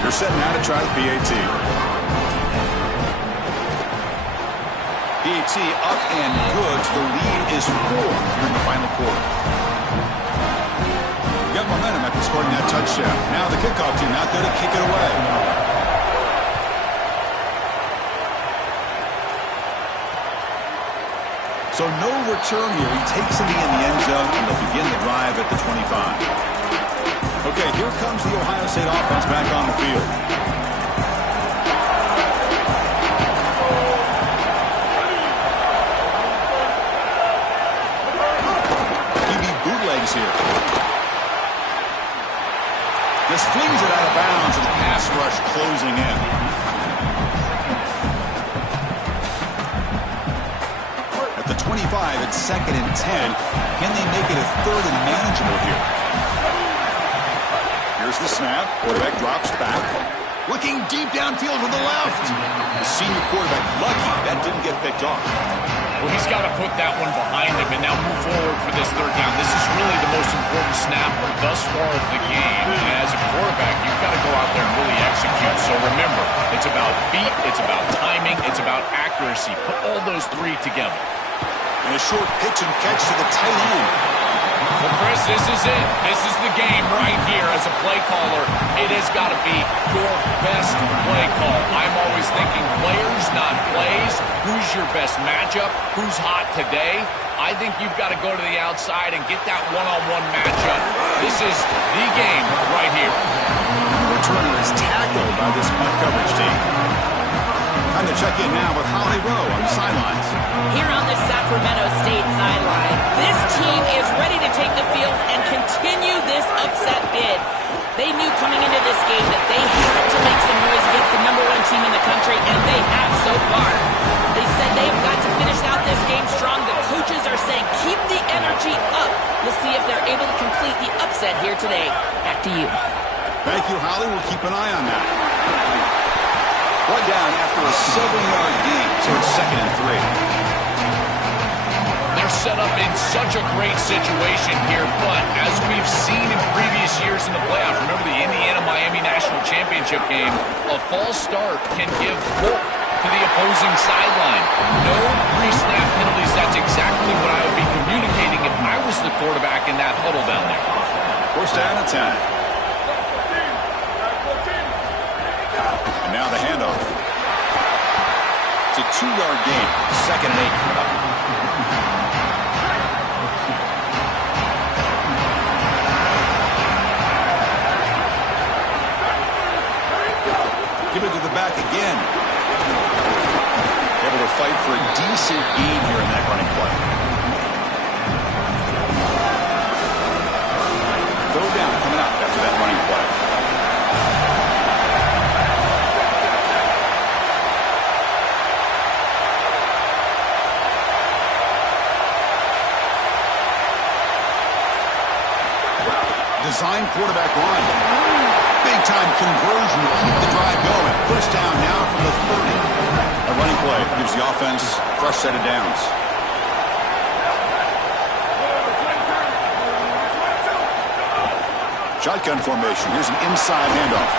They're setting out to try the PAT. PAT up and good. So the lead is 4 here in the final quarter. Got momentum after scoring that touchdown. Now the kickoff team out there to kick it away. So no return here. He takes it in the end zone, and they'll begin the drive at the 25. Okay, here comes the Ohio State offense back on the field. QB bootlegs here. Just flings it out of bounds, and the pass rush closing in. At the 25, it's second and 10. Can they make it a third and manageable here? Here's the snap. Quarterback drops back. Looking deep downfield to the left. The senior quarterback lucky that didn't get picked off. Well, he's got to put that one behind him and now move forward for this third down. This is really the most important snap thus far of the game. And as a quarterback, you've got to go out there and really execute. So remember, it's about feet, it's about timing, it's about accuracy. Put all those three together. And a short pitch and catch to the tight end. Well, Chris, this is it. This is the game right here. As a play caller, it has got to be your best play call. I'm always thinking players, not plays. Who's your best matchup? Who's hot today? I think you've got to go to the outside and get that one-on-one matchup. This is the game right here. The returner is tackled by this punt coverage team. Time to check in now with Holly Rowe on the sidelines. Here on the Sacramento State sideline, this team is ready to take the field and continue this upset bid. They knew coming into this game that they had to make some noise against the #1 team in the country, and they have so far. They said they've got to finish out this game strong. The coaches are saying keep the energy up. We'll see if they're able to complete the upset here today. Back to you. Thank you, Holly. We'll keep an eye on that. One down after a 7-yard gain, so it's 2nd and 3. They're set up in such a great situation here, but as we've seen in previous years in the playoffs, remember the Indiana-Miami National Championship game, a false start can give hope to the opposing sideline. No pre-snap penalties. That's exactly what I would be communicating if I was the quarterback in that huddle down there. First down and 10. And now the handoff. It's a 2-yard gain. 2nd and 8 coming up. Give it to the back again. Able to fight for a decent gain here in that running play. Third down coming up after that running play. Design quarterback run. Big-time conversion to keep the drive going. First down now from the 30. A running play gives the offense a fresh set of downs. Shotgun formation. Here's an inside handoff.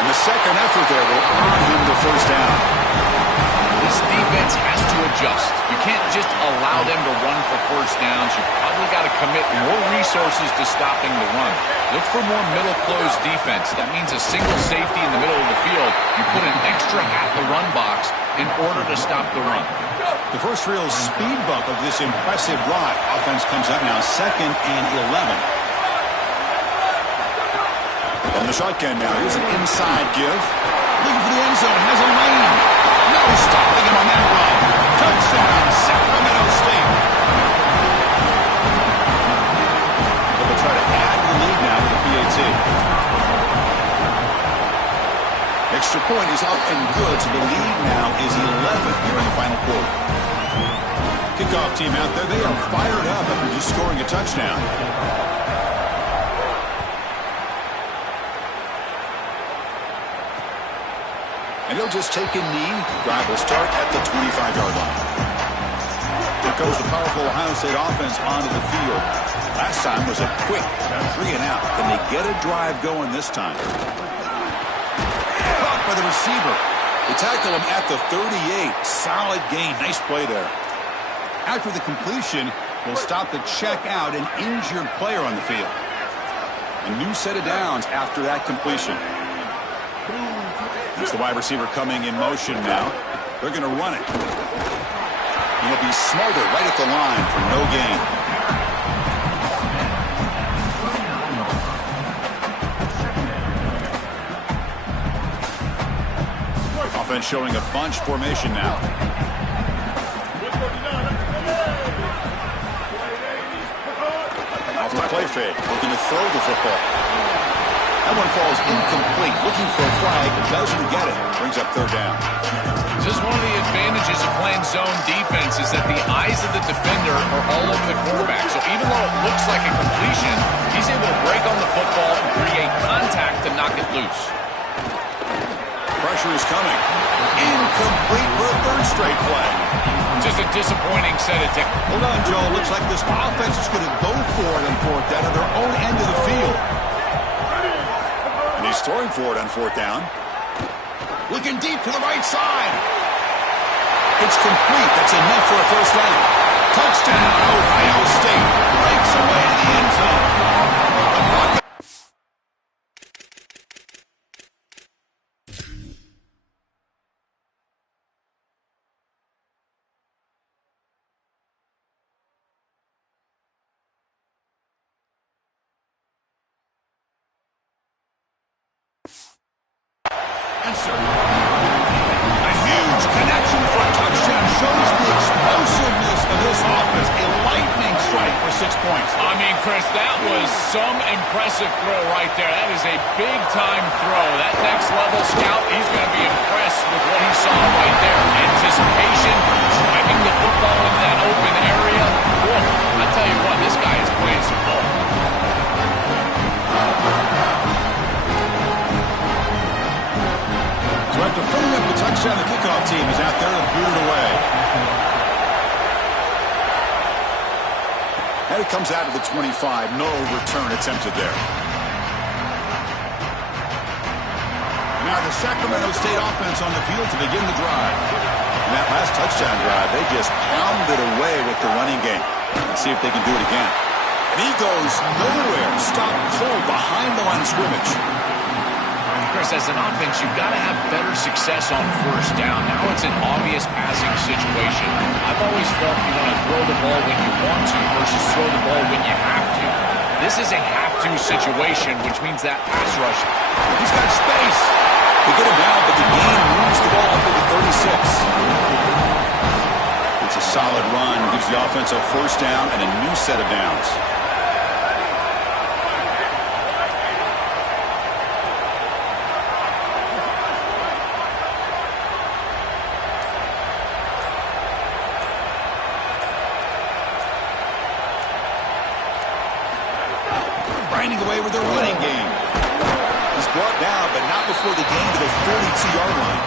And the second effort there will earn him the first down. This defense has to adjust. You can't just allow them to run for first downs. You've probably got to commit more resources to stopping the run. Look for more middle close defense. That means a single safety in the middle of the field. You put an extra hat in the run box in order to stop the run. The first real speed bump of this impressive drive. Offense comes up now 2nd and 11. On the shotgun now. Here's an inside give. Looking for the end zone. Has a lane. No stopping him on that run. Touchdown, Sacramento State. They'll try to add to the lead now with the PAT. Extra point is up and good, so the lead now is 11 here in the final quarter. Kickoff team out there. They are fired up after just scoring a touchdown. And he'll just take a knee. Drive will start at the 25-yard line. Here goes the powerful Ohio State offense onto the field. Last time was a quick 3 and out. Can they get a drive going this time? Caught by the receiver. They tackle him at the 38. Solid gain. Nice play there. After the completion, they'll stop the check out an injured player on the field. A new set of downs after that completion. It's the wide receiver coming in motion now. They're going to run it. He'll be smarter right at the line for no gain. Offense showing a bunch formation now. Off the play fake, looking to throw the football. That one falls incomplete. Looking for a flag, doesn't get it. Brings up third down. Just one of the advantages of playing zone defense is that the eyes of the defender are all over the quarterback. So even though it looks like a completion, he's able to break on the football and create contact to knock it loose. Pressure is coming. Incomplete for a third straight play. Just a disappointing set of technique. Hold on, Joe. Looks like this offense is going to go for it on fourth down at their own end of the field. And he's throwing for it on fourth down. Looking deep to the right side. It's complete. That's enough for a first down. Touchdown, Ohio State. Breaks a is some impressive throw right there. That is a big-time throw. That next-level scout, he's going to be impressed with what he saw right there. Anticipation, driving the football in that open area. Whoa, I tell you what, this guy is playing some ball. So after putting up the touchdown, the kickoff team is out there to boot it away. And it comes out of the 25. No return attempted there. Now the Sacramento State offense on the field to begin the drive. In that last touchdown drive, they just pounded away with the running game. Let's see if they can do it again. And he goes nowhere. Stop cold behind the line of scrimmage. Chris, as an offense, you've got to have better success on first down. Now it's an obvious passing situation. I've always felt you want to throw the ball when you want to versus throw the ball when you have to. This is a have-to situation, which means that pass rush. He's got space. They get him down, but the gain moves the ball up to the 36. It's a solid run. Gives the offense a first down and a new set of downs. Grinding away with their running game. He's brought down, but not before the gain to the 42-yard line.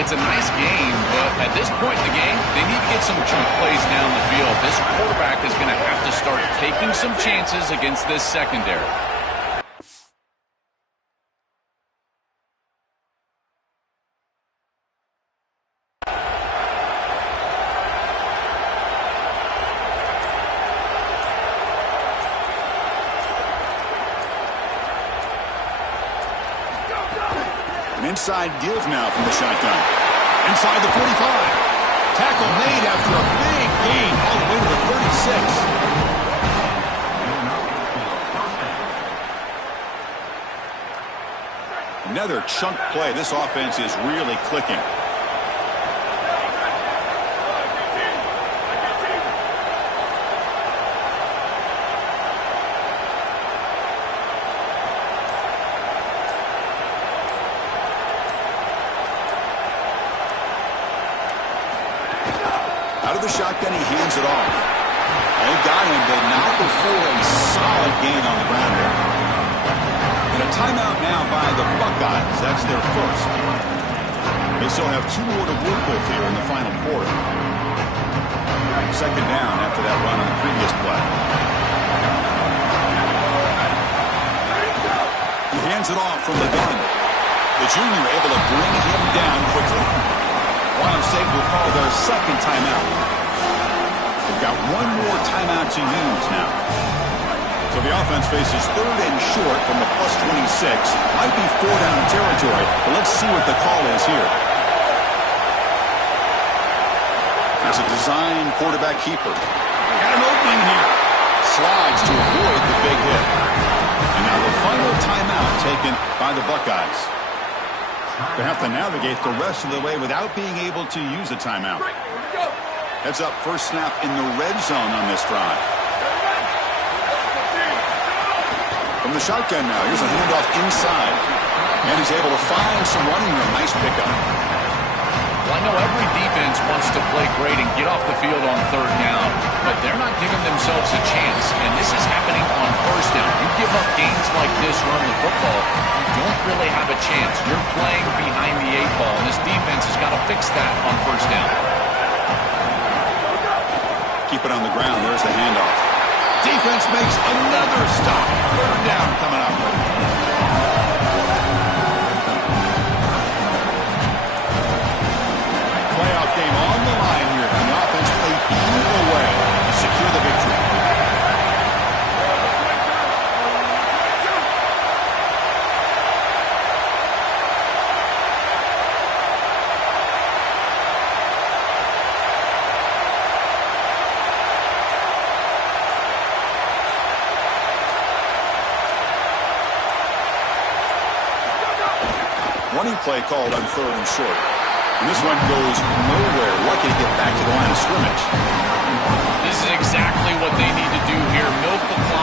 It's a nice game, but at this point in the game, they need to get some chunk plays down the field. This quarterback is going to have to start taking some chances against this secondary. Inside give now from the shotgun. Inside the 45. Tackle made after a big gain all the way to the 36. Another chunk play. This offense is really clicking. Out of the shotgun, he hands it off. They got him, but not before a solid gain on the ground there. And a timeout now by the Buckeyes. That's their first. They still have 2 more to work with here in the final quarter. Second down after that run on the previous play. He hands it off from the gun. The junior able to bring him down quickly. Ohio State will call their second timeout. They've got 1 more timeout to use now. So the offense faces 3rd and short from the +26. Might be 4 down territory, but let's see what the call is here. There's a design quarterback keeper. Got an opening here. Slides to avoid the big hit. And now the final timeout taken by the Buckeyes. They have to navigate the rest of the way without being able to use a timeout. Heads up, first snap in the red zone on this drive. From the shotgun now, here's a handoff inside. And he's able to find some running room. Nice pickup. Well, I know every defense wants to play great and get off the field on 3rd down, but they're not giving themselves a chance, and this is happening on first down. You give up gains like this running the football, you don't really have a chance. You're playing behind the 8 ball, and this defense has got to fix that on first down. Keep it on the ground. There's the handoff. Defense makes another stop. 3rd down coming up. Playoff game on the line here. And the offense played either way to secure the victory. Running play called on 3rd and short. And this one goes nowhere. Lucky to get back to the line of scrimmage. This is exactly what they need to do here. Milk the clock.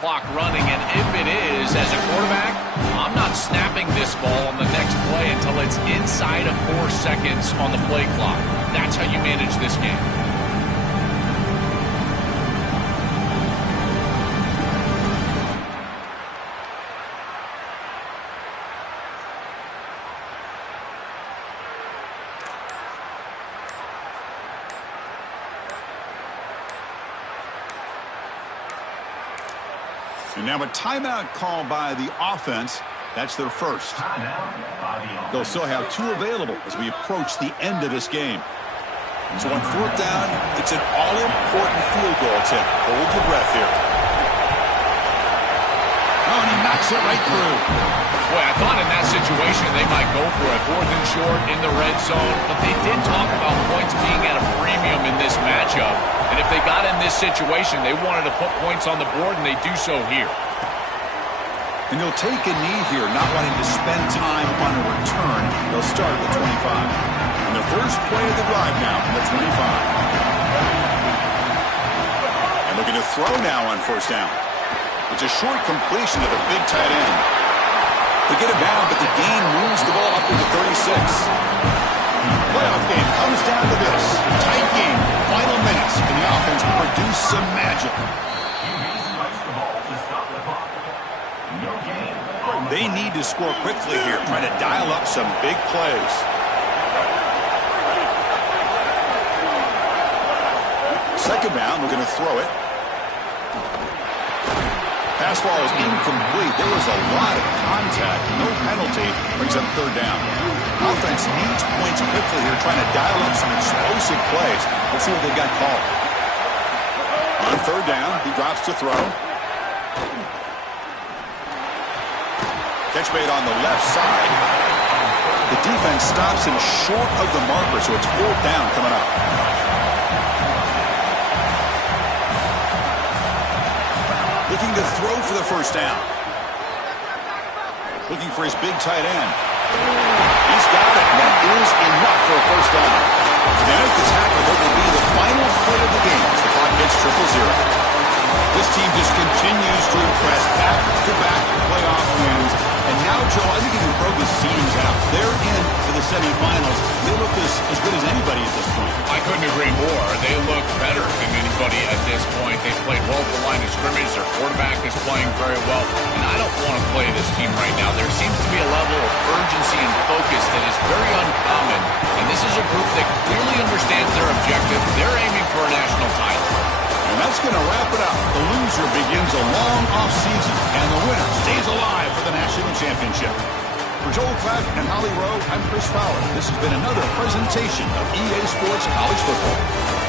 clock running, and if it is, as a quarterback, I'm not snapping this ball on the next play until it's inside of 4 seconds on the play clock. That's how you manage this game. And now a timeout call by the offense. That's their first. They'll still have 2 available as we approach the end of this game. So on 4th down, it's an all-important field goal attempt. Hold your breath here. Oh, and he knocks it right through. Boy, I thought in that situation they might go for it. 4th and short in the red zone. But they did talk about points being at a premium in this matchup. And if they got in this situation, they wanted to put points on the board, and they do so here. And they'll take a knee here, not wanting to spend time on a return. They'll start at the 25. And the first play of the drive now from the 25. And looking to throw now on 1st down. It's a short completion to the big tight end. They get it down, but the gain moves the ball up to the 36. Playoff game comes down to this. Tight game, final minutes, and the offense produce some magic. They need to score quickly here, trying to dial up some big plays. Second down, we're going to throw it. Pass ball is incomplete. There was a lot of contact. No penalty. Brings up 3rd down. Offense needs points quickly here, trying to dial up some explosive plays. Let's see what they've got called. On 3rd down, he drops to throw. Catch made on the left side. The defense stops him short of the marker, so it's 4th down coming up. Looking to throw for the 1st down. Looking for his big tight end. He's got it, and that is enough for a 1st down. Now the tackle that will be the final play of the game as the clock hits 0-0. This team just continues to impress back-to-back playoff wins. And now, Joe, I think you can throw the seedings out. They're in for the semifinals. They look as good as anybody at this point. I couldn't agree more. They look better than anybody at this point. They've played well at the line of scrimmage. Their quarterback is playing very well. And I don't want to play this team right now. There seems to be a level of urgency and focus that is very uncommon. And this is a group that clearly understands their objective. They're aiming for a national title. And that's going to wrap it up. The loser begins a long offseason, and the winner stays alive for the national championship. For Joel Klatt and Holly Rowe, I'm Chris Fowler. This has been another presentation of EA Sports College Football.